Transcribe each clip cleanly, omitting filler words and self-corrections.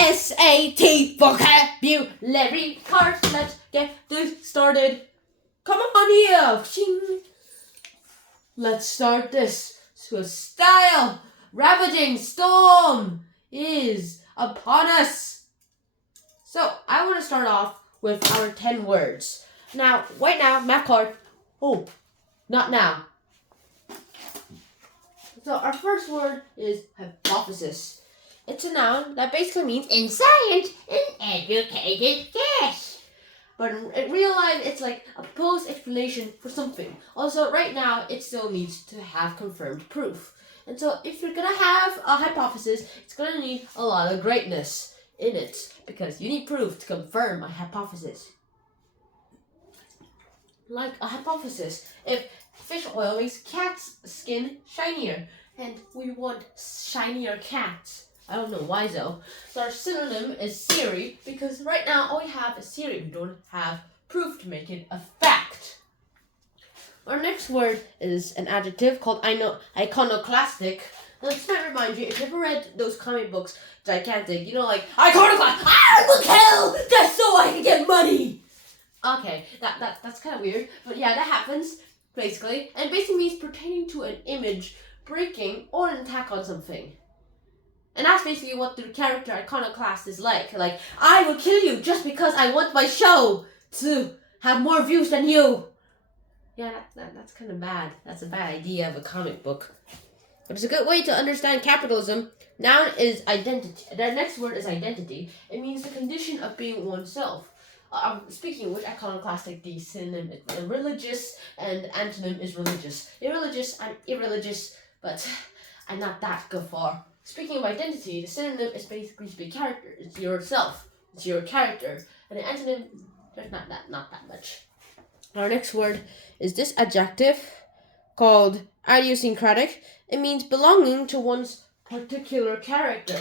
SAT vocabulary cards. Let's get this started. Come on here. Ching. Let's start this. So style. Ravaging storm is upon us. So I want to start off with our 10 words. Now, right now, math card. Oh, not now. So our first word is hypothesis. It's a noun that basically means in science, an educated guess. But in real life, it's like a proposed explanation for something. Also, right now, it still needs to have confirmed proof. And so if you're gonna have a hypothesis, it's gonna need a lot of greatness in it, because you need proof to confirm a hypothesis. Like a hypothesis, if fish oil makes cat's skin shinier, and we want shinier cats. I don't know why though. So our synonym is theory, because right now all we have is theory. We don't have proof to make it a fact. Our next word is an adjective called iconoclastic. Now this might remind you, if you ever read those comic books, gigantic, you know, like, iconoclast, I will kill just so I can get money! Okay, that's kind of weird, but yeah, that happens, basically. And basically means pertaining to an image, breaking, or an attack on something. And that's basically what the character iconoclast is like. Like, I will kill you just because I want my show to have more views than you. Yeah, that's kind of bad. That's a bad idea of a comic book. But it's a good way to understand capitalism. Noun is identity. The next word is identity. It means the condition of being oneself. Speaking of which, iconoclastic, the synonym is religious, and antonym is religious. Irreligious, I'm irreligious, but I'm not that good for. Speaking of identity, the synonym is basically to be character. It's yourself. It's your character. And the antonym, there's not that much. Our next word is this adjective called idiosyncratic. It means belonging to one's particular character.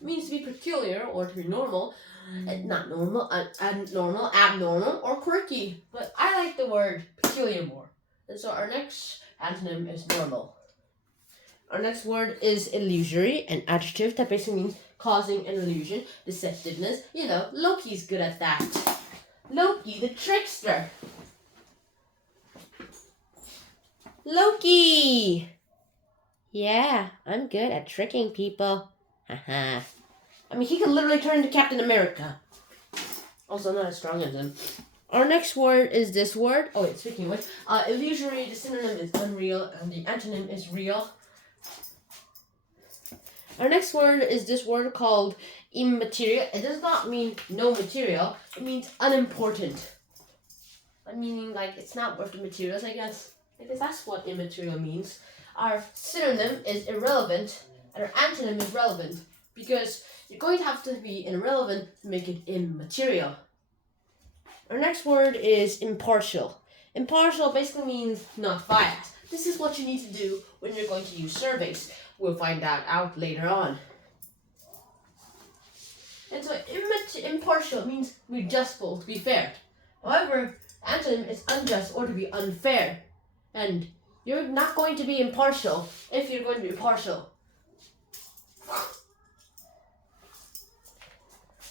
It means to be peculiar or to be normal. Not normal, abnormal, or quirky. But I like the word peculiar more. And so our next antonym is normal. Our next word is illusory, an adjective that basically means causing an illusion, deceptiveness. You know, Loki's good at that. Loki, the trickster. Loki! Yeah, I'm good at tricking people. Haha. I mean, he can literally turn into Captain America. Also, not as strong as him. Our next word is this word. Oh wait, speaking of which, illusory, the synonym is unreal, and the antonym is real. Our next word is this word called immaterial. It does not mean no material. It means unimportant. Meaning, like, it's not worth the materials, I guess. I guess that's what immaterial means. Our synonym is irrelevant, and our antonym is relevant, because you're going to have to be irrelevant to make it immaterial. Our next word is impartial. Impartial basically means not biased. This is what you need to do when you're going to use surveys. We'll find that out later on. And so impartial means to be justful, to be fair. However, antonym is unjust or to be unfair. And you're not going to be impartial if you're going to be partial.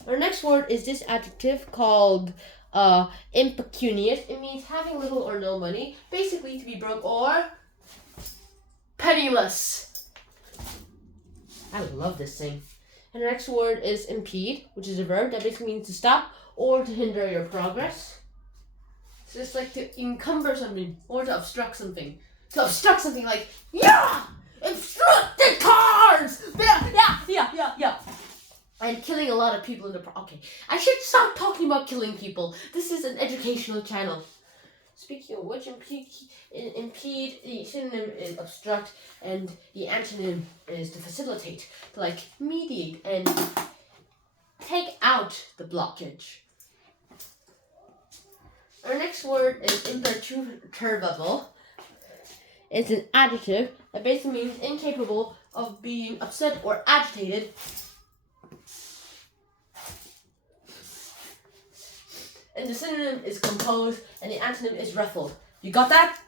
Our next word is this adjective called impecunious. It means having little or no money. Basically to be broke or penniless. I love this thing. And the next word is impede, which is a verb that basically means to stop or to hinder your progress. So it's like to encumber something or to obstruct something. To obstruct something like, yeah! Obstruct the cars! Yeah. And killing a lot of people in the okay. I should stop talking about killing people. This is an educational channel. Speaking of which, impede, the synonym is obstruct, and the antonym is to facilitate, to like mediate and take out the blockage. Our next word is imperturbable. It's an adjective that basically means incapable of being upset or agitated. And the synonym is composed, and the antonym is ruffled. You got that?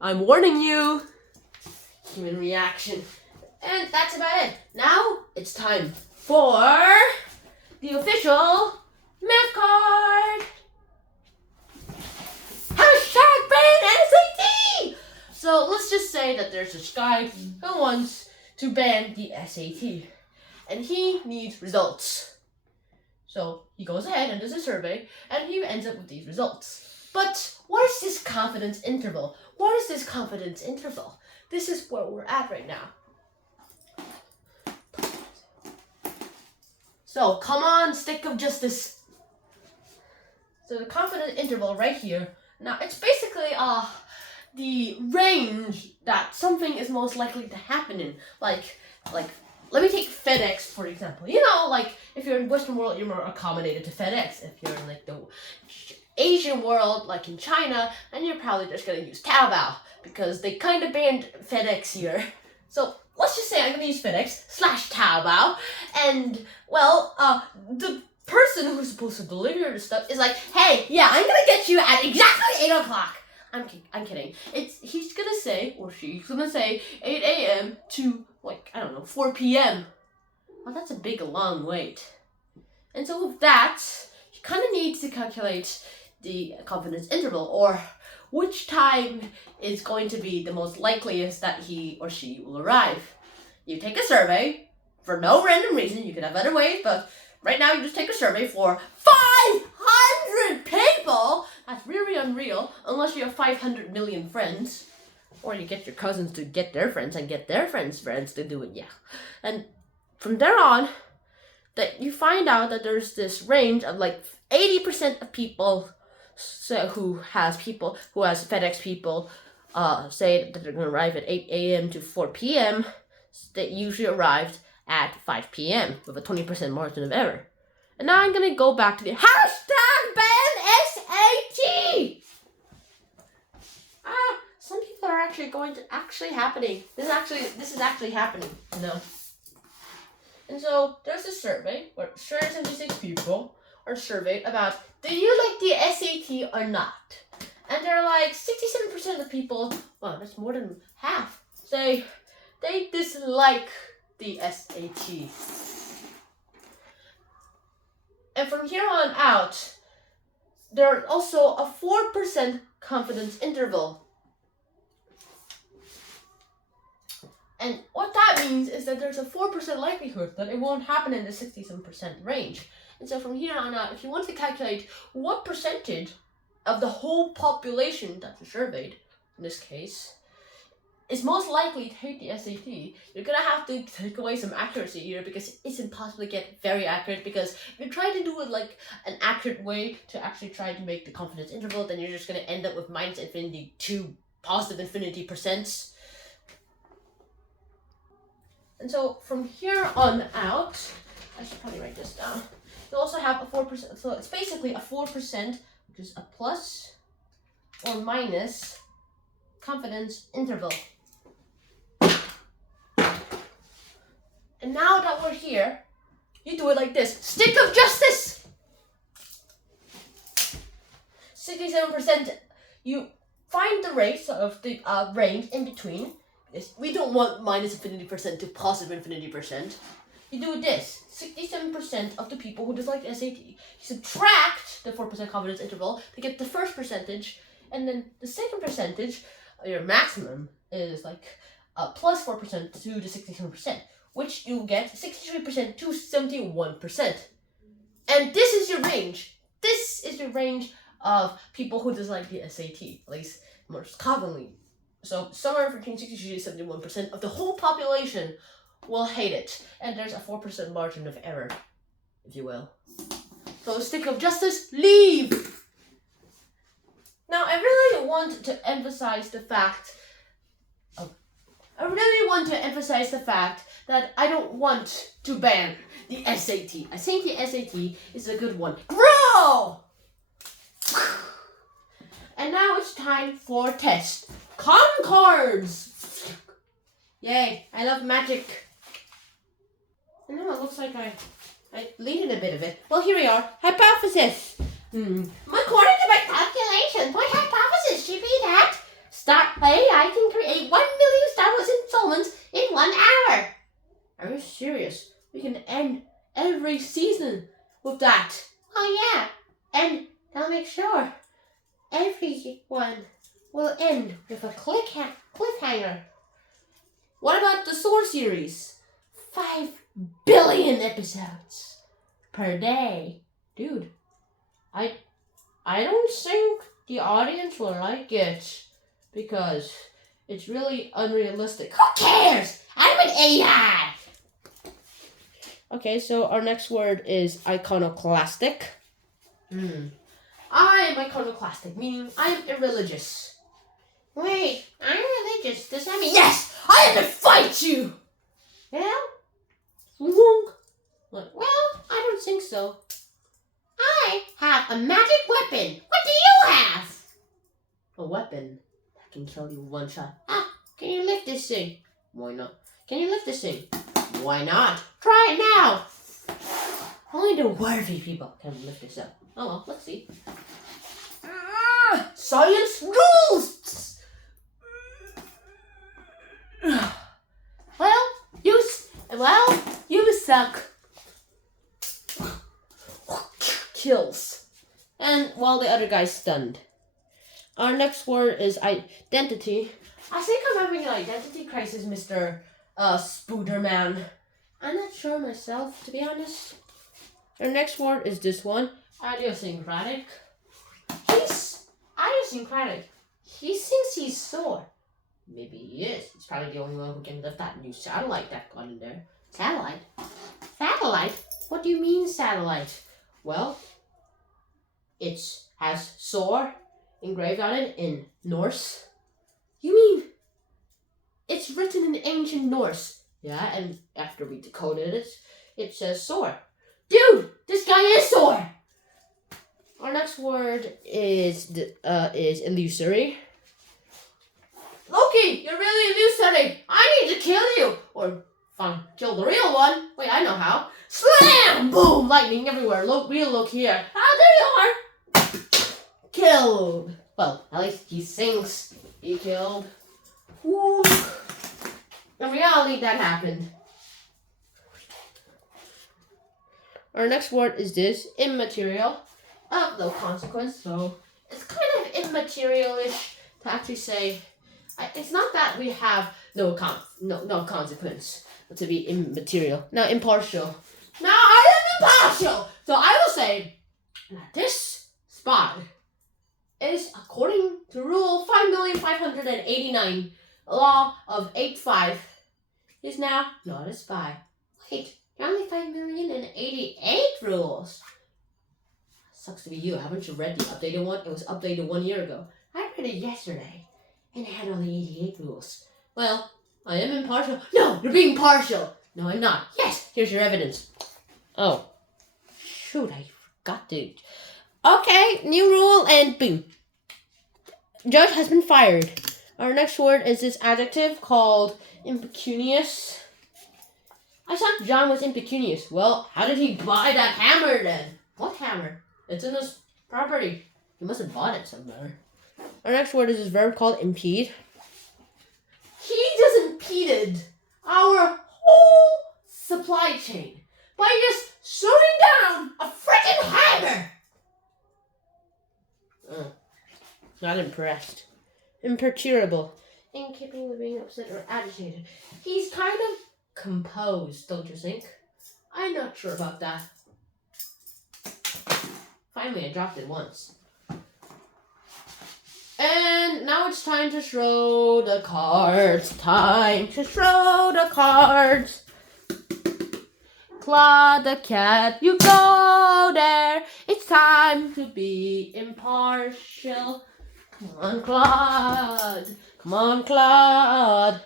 I'm warning you. Human reaction. And that's about it. Now, it's time for the official math card. Hashtag ban SAT! So let's just say that there's this guy who wants to ban the SAT. And he needs results. So he goes ahead and does a survey, and he ends up with these results. But what is this confidence interval? What is this confidence interval? This is where we're at right now. So come on, stick of justice. So the confidence interval right here. Now it's basically the range that something is most likely to happen in. Like let me take FedEx for example. You know, like if you're in Western world, you're more accommodated to FedEx. If you're in like the Asian world, like in China, then you're probably just gonna use Taobao because they kind of banned FedEx here. So let's just say I'm gonna use FedEx/Taobao, and well, the person who's supposed to deliver the stuff is like, hey, yeah, I'm gonna get you at exactly 8 o'clock. I'm kidding. He's gonna say, or she's gonna say 8 a.m. to like, I don't know, 4 p.m. Well, that's a big long wait. And so with that, you kind of need to calculate the confidence interval, or which time is going to be the most likeliest that he or she will arrive. You take a survey for no random reason. You could have other ways, but right now you just take a survey for 500 people. That's really unreal, unless you have 500 million friends. Or you get your cousins to get their friends and get their friends' friends to do it, yeah. And from there on, that you find out that there's this range of like 80% of people who has FedEx people say that they're going to arrive at 8 a.m. to 4 p.m. that usually arrived at 5 p.m. with a 20% margin of error. And now I'm going to go back to the hashtag ban SAT! Some people are actually happening. This is actually happening, you know. And so there's a survey where 376 people are surveyed about, do you like the SAT or not? And they're like 67% of people, well, that's more than half, say they dislike the SAT. And from here on out, there's also a 4% confidence interval. And what that means is that there's a 4% likelihood that it won't happen in the 67% range. And so from here on out, if you want to calculate what percentage of the whole population that you surveyed, in this case, is most likely to hate the SAT, you're going to have to take away some accuracy here, because it's impossible to get very accurate, because if you try to do it like an accurate way to actually try to make the confidence interval, then you're just going to end up with minus infinity to positive infinity percents. And so from here on out, I should probably write this down. You also have a 4%, so it's basically a 4%, which is a plus or minus confidence interval. And now that we're here, you do it like this. Stick of justice! 67%, you find the race of the range in between. We don't want minus infinity percent to positive infinity percent. You do this. 67% of the people who dislike the SAT. You subtract the 4% confidence interval to get the first percentage, and then the second percentage, your maximum, is like plus 4% to the 67%, which you get 63% to 71%. And this is your range. This is your range of people who dislike the SAT, at least most commonly. So somewhere between 63 to 71% of the whole population will hate it. And there's a 4% margin of error, if you will. So stick of justice, leave! Now I really want to emphasize the fact that I don't want to ban the SAT. I think the SAT is a good one. Grow! And now it's time for test. Concords! Yay, I love magic. And now it looks like I deleted a bit of it. Well, here we are. Hypothesis. According to my calculations, my hypothesis should be that AI can create 1 million Star Wars installments in 1 hour. Are you serious? We can end every season with that. Oh yeah, and I'll make sure everyone will end with a cliffhanger. What about the Soar series? 5 billion episodes per day. Dude, I don't think the audience will like it because it's really unrealistic. Who cares? I'm an AI! Okay, so our next word is iconoclastic. I'm iconoclastic, meaning I'm irreligious. Wait, I'm religious. Does that mean yes? I have to fight you! Well, I don't think so. I have a magic weapon. What do you have? A weapon that can kill you with one shot. Ah, can you lift this thing? Why not? Can you lift this thing? Why not? Try it now. Only the worthy people can lift this up. Oh well, let's see. Science rules! You suck. Kills. And while the other guy's stunned. Our next word is identity. I think I'm having an identity crisis, Mr. Spooderman. I'm not sure myself, to be honest. Our next word is this one. Idiosyncratic. He's idiosyncratic. He thinks he's sore. Maybe he is. He's probably the only one who can lift that new satellite that got in there. Satellite? Satellite? What do you mean satellite? Well, it has sore engraved on it in Norse. You mean it's written in ancient Norse? Yeah, and after we decoded it, it says sore. Dude, this guy is sore. Our next word is illusory. Loki, you're really illusory. I need to kill you. Or fine, kill the real one. Wait, I know how. Slam! Boom! Lightning everywhere. Real Loki here. Ah, there you are. Killed. Well, at least he thinks he killed. Woo. In reality, that happened. Our next word is this, immaterial, of no consequence. So it's kind of immaterial-ish to actually say. It's not that we have no consequence to be immaterial. Now impartial. Now I am impartial. So I will say that this spy is, according to Rule 5,589, law of 85, is now not a spy. Wait, there are only 5,088 rules. Sucks to be you. Haven't you read the updated one? It was updated 1 year ago. I read it yesterday. And it had only 88 rules. Well, I am impartial. No, you're being partial. No, I'm not. Yes, here's your evidence. Oh, shoot, I forgot to. Okay, new rule and boom. Judge has been fired. Our next word is this adjective called impecunious. I thought John was impecunious. Well, how did he buy that hammer then? What hammer? It's in his property. He must have bought it somewhere. Our next word is this verb called impede. He just impeded our whole supply chain by just shooting down a freaking hammer. Not impressed. Imperturbable. Incapable of being upset or agitated. He's kind of composed, don't you think? I'm not sure about that. Finally, I dropped it once. And now it's time to throw the cards. Time to throw the cards. Claude the cat, you go there. It's time to be impartial. Come on, Claude. Come on, Claude.